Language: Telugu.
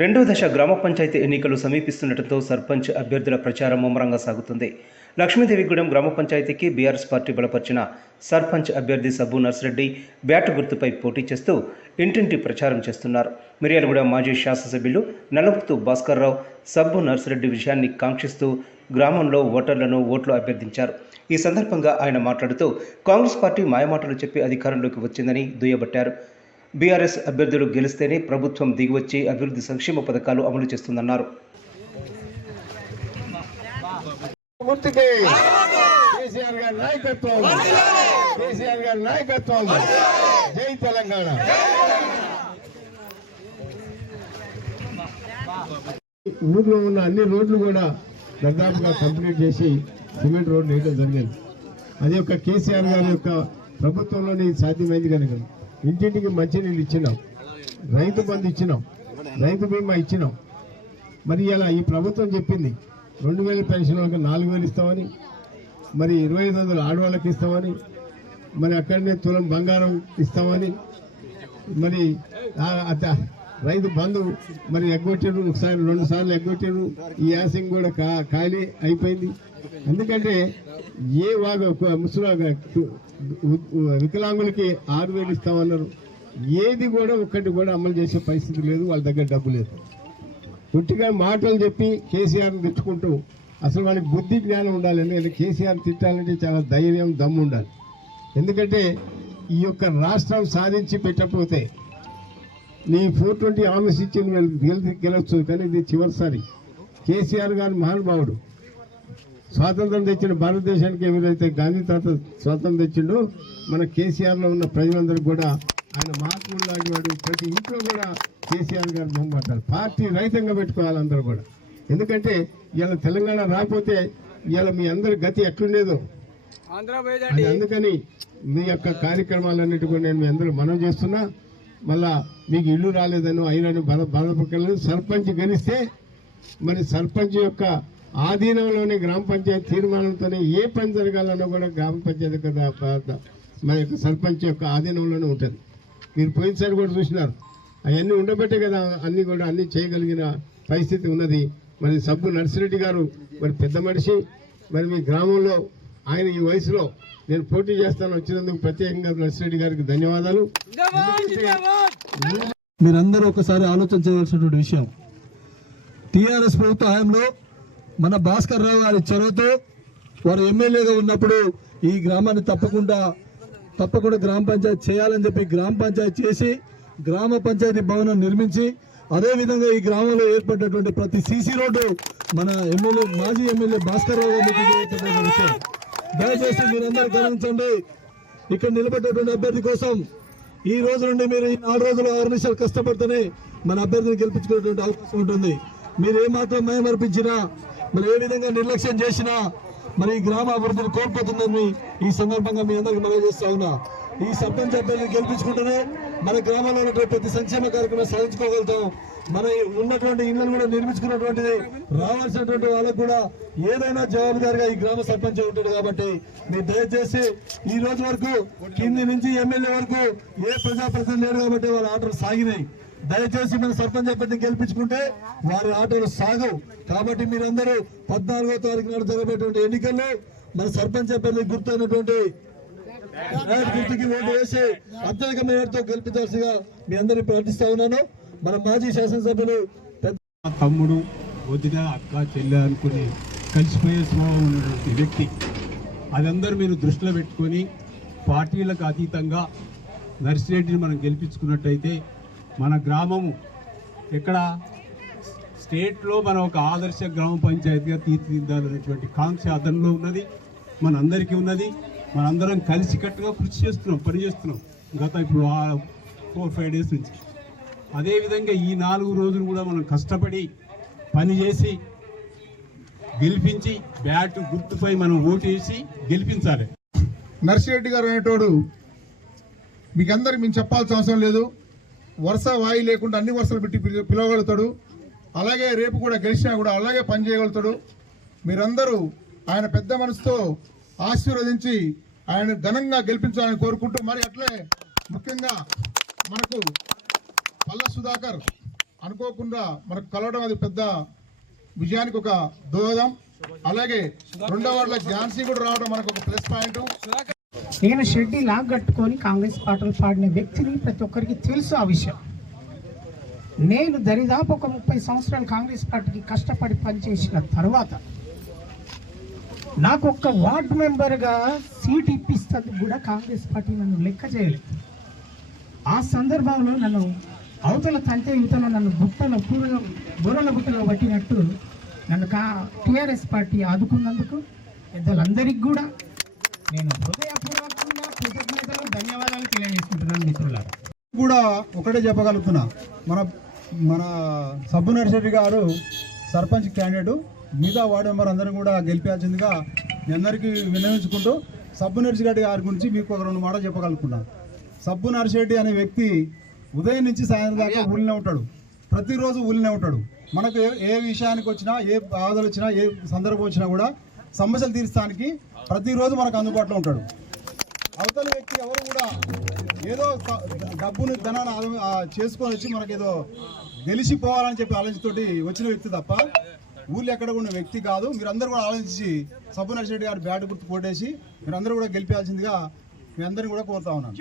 రెండో దశ గ్రామ పంచాయతీ ఎన్నికలు సమీపిస్తుండటంతో సర్పంచ్ అభ్యర్థుల ప్రచారం ముమ్మరంగా సాగుతుంది. లక్ష్మీదేవిగూడెం గ్రామ పంచాయతీకి బీఆర్ఎస్ పార్టీ బలపరిచిన సర్పంచ్ అభ్యర్థి సబ్బు నర్సిరెడ్డి బ్యాట్ గుర్తుపై పోటీ చేస్తూ ఇంటింటి ప్రచారం చేస్తున్నారు. మిర్యాలగూడ మాజీ శాసనసభ్యులు నల్లపుత్తు భాస్కర్రావు సబ్బు నర్సిరెడ్డి విజయాన్ని కాంక్షిస్తూ గ్రామంలో ఓటర్లను ఓట్లు అభ్యర్థించారు. ఈ సందర్భంగా ఆయన మాట్లాడుతూ కాంగ్రెస్ పార్టీ మాయమాటలు చెప్పి అధికారంలోకి వచ్చిందని దుయ్యబట్టారు. బీఆర్ఎస్ అభ్యర్థులు గెలిస్తేనే ప్రభుత్వం దిగివచ్చి అభివృద్ధి సంక్షేమ పథకాలు అమలు చేస్తుందన్నారు. ఊర్లో ఉన్న అన్ని రోడ్లు కూడా దాదాపుగా కంప్లీట్ చేసి సిమెంట్ రోడ్ వేయడం జరిగింది. అది ఒక కేసీఆర్ గారి యొక్క ప్రభుత్వంలోనే సాధ్యమైంది కనుక ఇంటింటికి మంచినీళ్ళు ఇచ్చినాం, రైతు బంధు ఇచ్చినాం, రైతు బీమా ఇచ్చినాం. మరి ఇలా ఈ ప్రభుత్వం చెప్పింది 2000 పెన్షన్ వాళ్ళకి 4000 ఇస్తామని, మరి 2500 ఆడవాళ్ళకి ఇస్తామని, మరి అక్కడనే తులం బంగారం ఇస్తామని, మరి రైతు బంధు మరి ఎగ్గొట్టారు, ఒకసారి 2 సార్లు ఎగ్గొట్టారు. ఈ యాసింగ్ కూడా ఖాళీ అయిపోయింది. ఎందుకంటే ముసలాగా వికలాంగులకి 6000 ఇస్తామన్నారు. ఏది కూడా ఒక్కటి కూడా అమలు చేసే పరిస్థితి లేదు, వాళ్ళ దగ్గర డబ్బు లేదు. పుట్టిగా మాటలు చెప్పి కేసీఆర్ని తెచ్చుకుంటూ అసలు వాళ్ళకి బుద్ధి జ్ఞానం ఉండాలి. ఎందుకంటే కేసీఆర్ తిట్టాలంటే చాలా ధైర్యం దమ్ము ఉండాలి. ఎందుకంటే ఈ యొక్క రాష్ట్రం సాధించి పెట్టకపోతే నీ 420 ఆమెస్ ఇచ్చి గెలవచ్చు, కానీ ఇది చివరిసారి. కేసీఆర్ గారు మహానుభావుడు, స్వాతంత్రం తెచ్చిన భారతదేశానికి ఎవరైతే గాంధీ తాత స్వాతంత్రం తెచ్చిండో మన కేసీఆర్లో ఉన్న ప్రజలందరికీ కూడా ఆయన మహాత్ముడు లాంటివాడు. ప్రతి ఇంట్లో కూడా కేసీఆర్ గారు బొమ్మటారు. పార్టీ రహితంగా పెట్టుకోవాలి అందరూ కూడా. ఎందుకంటే ఇలా తెలంగాణ రాకపోతే ఇలా మీ అందరి గతి ఎట్లుండేదో. అందుకని మీ యొక్క కార్యక్రమాలన్నిటి కూడా నేను మీ అందరూ మనవి చేస్తున్నా. మళ్ళా మీకు ఇల్లు రాలేదని అయినని బాధపడలేదు. సర్పంచ్ గెలిస్తే మరి సర్పంచ్ యొక్క ఆధీనంలోనే గ్రామ పంచాయతీ తీర్మానంతోనే ఏ పని జరగాలన్నా కూడా గ్రామ పంచాయతీ మన యొక్క సర్పంచ్ యొక్క ఆధీనంలోనే ఉంటుంది. మీరు పోయినసారి కూడా చూసినారు, అవన్నీ ఉండబట్టే కదా అన్ని చేయగలిగిన పరిస్థితి ఉన్నది. మరి సబ్బు నర్సిరెడ్డి గారు మరి పెద్ద మనిషి, మరి మీ గ్రామంలో ఆయన ఈ వయసులో నేను పోటీ చేస్తాను వచ్చినందుకు ప్రత్యేకంగా నర్సిరెడ్డి గారికి ధన్యవాదాలు. మీరందరూ ఒకసారి ఆలోచన చేయవలసినటువంటి విషయం, టీఆర్ఎస్ ప్రభుత్వ హయాంలో మన భాస్కర్ రావు గారి చొరవతో వారు ఎమ్మెల్యేగా ఉన్నప్పుడు ఈ గ్రామాన్ని తప్పకుండా గ్రామ పంచాయతీ చేయాలని చెప్పి గ్రామ పంచాయతీ చేసి గ్రామ పంచాయతీ భవనం నిర్మించి, అదేవిధంగా ఈ గ్రామంలో ఏర్పడినటువంటి ప్రతి సీసీ రోడ్డు మన మాజీ ఎమ్మెల్యే భాస్కర్ రావు గారి విషయం. దయచేసి మీరందరూ గమనించండి. ఇక్కడ నిలబెట్టేటువంటి అభ్యర్థి కోసం ఈ రోజు నుండి మీరు ఈ 4 రోజులు 6 నిమిషాలు కష్టపడితేనే మన అభ్యర్థిని గెలిపించుకునేటువంటి అవకాశం ఉంటుంది. మీరు ఏమాత్రం మయమర్పించినా, మరి ఏ విధంగా నిర్లక్ష్యం చేసినా మరి ఈ గ్రామ అభివృద్ధిని కోల్పోతుందని ఈ సందర్భంగా మీ అందరికీ మనవి చేస్తా ఉన్నా. ఈ సర్పంచ్ అభ్యర్థిని గెలిపించుకుంటేనే మన గ్రామంలో ఉన్నటువంటి ప్రతి సంక్షేమ కార్యక్రమం సాధించుకోగలుగుతాం. మన ఉన్నటువంటి ఇళ్లను కూడా నిర్మించుకున్నటువంటిది రావాల్సినటువంటి వాళ్ళకు కూడా ఏదైనా జవాబుదారిగా ఈ గ్రామ సర్పంచ్ ఉంటాడు. కాబట్టి మీరు దయచేసి ఈ రోజు వరకు కింది నుంచి ఎమ్మెల్యే వరకు ఏ ప్రజాప్రతినిధి లేడు కాబట్టి వాళ్ళ ఆటలు సాగినాయి. దయచేసి మన సర్పంచ్ అభ్యర్థిని గెలిపించుకుంటే వారి ఆటలు సాగవు. కాబట్టి మీరందరూ 14వ తారీఖు నాడు జరగబోయేటువంటి ఎన్నికల్లో మన సర్పంచ్ అభ్యర్థి గుర్తైనటువంటి గుర్తుకి ఓటు వేసి అత్యధిక మేరతో గెలిపించాల్సిగా మీ అందరినీ ప్రార్థిస్తా ఉన్నాను. మన మాజీ శాసనసభ్యులు తమ్ముడు, వదిన, అక్క, చెల్లె అనుకుని కలిసిపోయే స్వభావం ఉన్నటువంటి వ్యక్తి. అదందరూ మీరు దృష్టిలో పెట్టుకొని పార్టీలకు అతీతంగా నర్సిరెడ్డిని మనం గెలిపించుకున్నట్టయితే మన గ్రామము ఎక్కడ స్టేట్లో మనం ఒక ఆదర్శ గ్రామ పంచాయతీగా తీర్చిదిద్దాలనేటువంటి కాంక్ష అతనిలో ఉన్నది, మనందరికీ ఉన్నది. మనందరం కలిసికట్టుగా కృషి చేస్తున్నాం, పనిచేస్తున్నాం గత ఇప్పుడు 4-5 డేస్ నుంచి. అదేవిధంగా ఈ 4 రోజులు కూడా మనం కష్టపడి పనిచేసి గెలిపించి బ్యాట్ గుర్తుపై మనం ఓటు వేసి గెలిపించాలి. నర్సిరెడ్డి గారు అనేటోడు మీకందరికి మేము చెప్పాల్సిన అవసరం లేదు. వరుస వాయి లేకుండా అన్ని వరుసలు పెట్టి పిలవగలుగుతాడు. అలాగే రేపు కూడా గెలిచినా కూడా అలాగే పనిచేయగలుగుతాడు. మీరందరూ ఆయన పెద్ద మనసుతో ఆశీర్వదించి ఆయన ఘనంగా గెలిపించాలని కోరుకుంటూ, మరి అట్లే ముఖ్యంగా మనకు పల్ల సుధాకర్ అనుకోకుండా మనకు కలవడం అది పెద్ద విజయానికి ఒక దోహదం. అలాగే రెండో వార్డులో ఝాన్సీ కూడా రావడం మనకు ఒక ప్లస్ పాయింట్. నేను షెడ్డి లాగట్టుకొని కాంగ్రెస్ పాటలు పాడిన వ్యక్తిని ప్రతి ఒక్కరికి తెలుసు ఆ విషయం. నేను దరిదాపు ఒక 30 సంవత్సరాలు కాంగ్రెస్ పార్టీకి కష్టపడి పనిచేసిన తర్వాత నాకు ఒక్క వార్డు మెంబర్గా సీట్ ఇప్పిస్తుంది కూడా కాంగ్రెస్ పార్టీ నన్ను లెక్క చేయలేదు. ఆ సందర్భంలో నన్ను అవతల తంతే యువతల నన్ను బుర్రల బుట్టలో పట్టినట్టు నన్ను టీఆర్ఎస్ పార్టీ ఆదుకున్నందుకు పెద్దలందరికీ కూడా నేను హృదయపూర్వకంగా కృతజ్ఞతలు ధన్యవాదాలు తెలియజేసుకుంటున్నాను మిత్రులారా. కూడా ఒకటే చెప్పగలుగుతున్నా, మన సబ్బు నర్సరెడ్డి గారు సర్పంచ్ క్యాండిడేట్, మిగతా వార్డు మెంబర్ అందరూ కూడా గెలిపించాల్సిందిగా మీ అందరికీ విన్నవించుకుంటూ సబ్బు నర్సిరెడ్డి గారి గురించి మీకు ఒక 2 మాటలు చెప్పగలుగుతున్నాను. సబ్బు నర్సిరెడ్డి అనే వ్యక్తి ఉదయం నుంచి సాయంత్రం దాకా ఊళ్ళనే ఉంటాడు, ప్రతిరోజు ఊళ్ళనే ఉంటాడు. మనకు ఏ విషయానికి వచ్చినా, ఏ బాధలు వచ్చినా, ఏ సందర్భం వచ్చినా కూడా సమస్యలు తీర్చడానికి ప్రతిరోజు మనకు అందుబాటులో ఉంటాడు. అవతల వ్యక్తి ఎవరు కూడా ఏదో డబ్బుని ధనాన్ని చేసుకొని వచ్చి మనకేదో గెలిచిపోవాలని చెప్పి ఆలోచనతోటి వచ్చిన వ్యక్తి తప్ప ఊళ్ళో ఎక్కడ ఉన్న వ్యక్తి కాదు. మీరందరూ కూడా ఆలోచించి సబ్బు నర్సిరెడ్డి గారు బ్యాట్ గుర్తు కొట్టేసి మీరందరూ కూడా గెలిపించాల్సిందిగా మీ అందరినీ కూడా కోరుతా ఉన్నాను.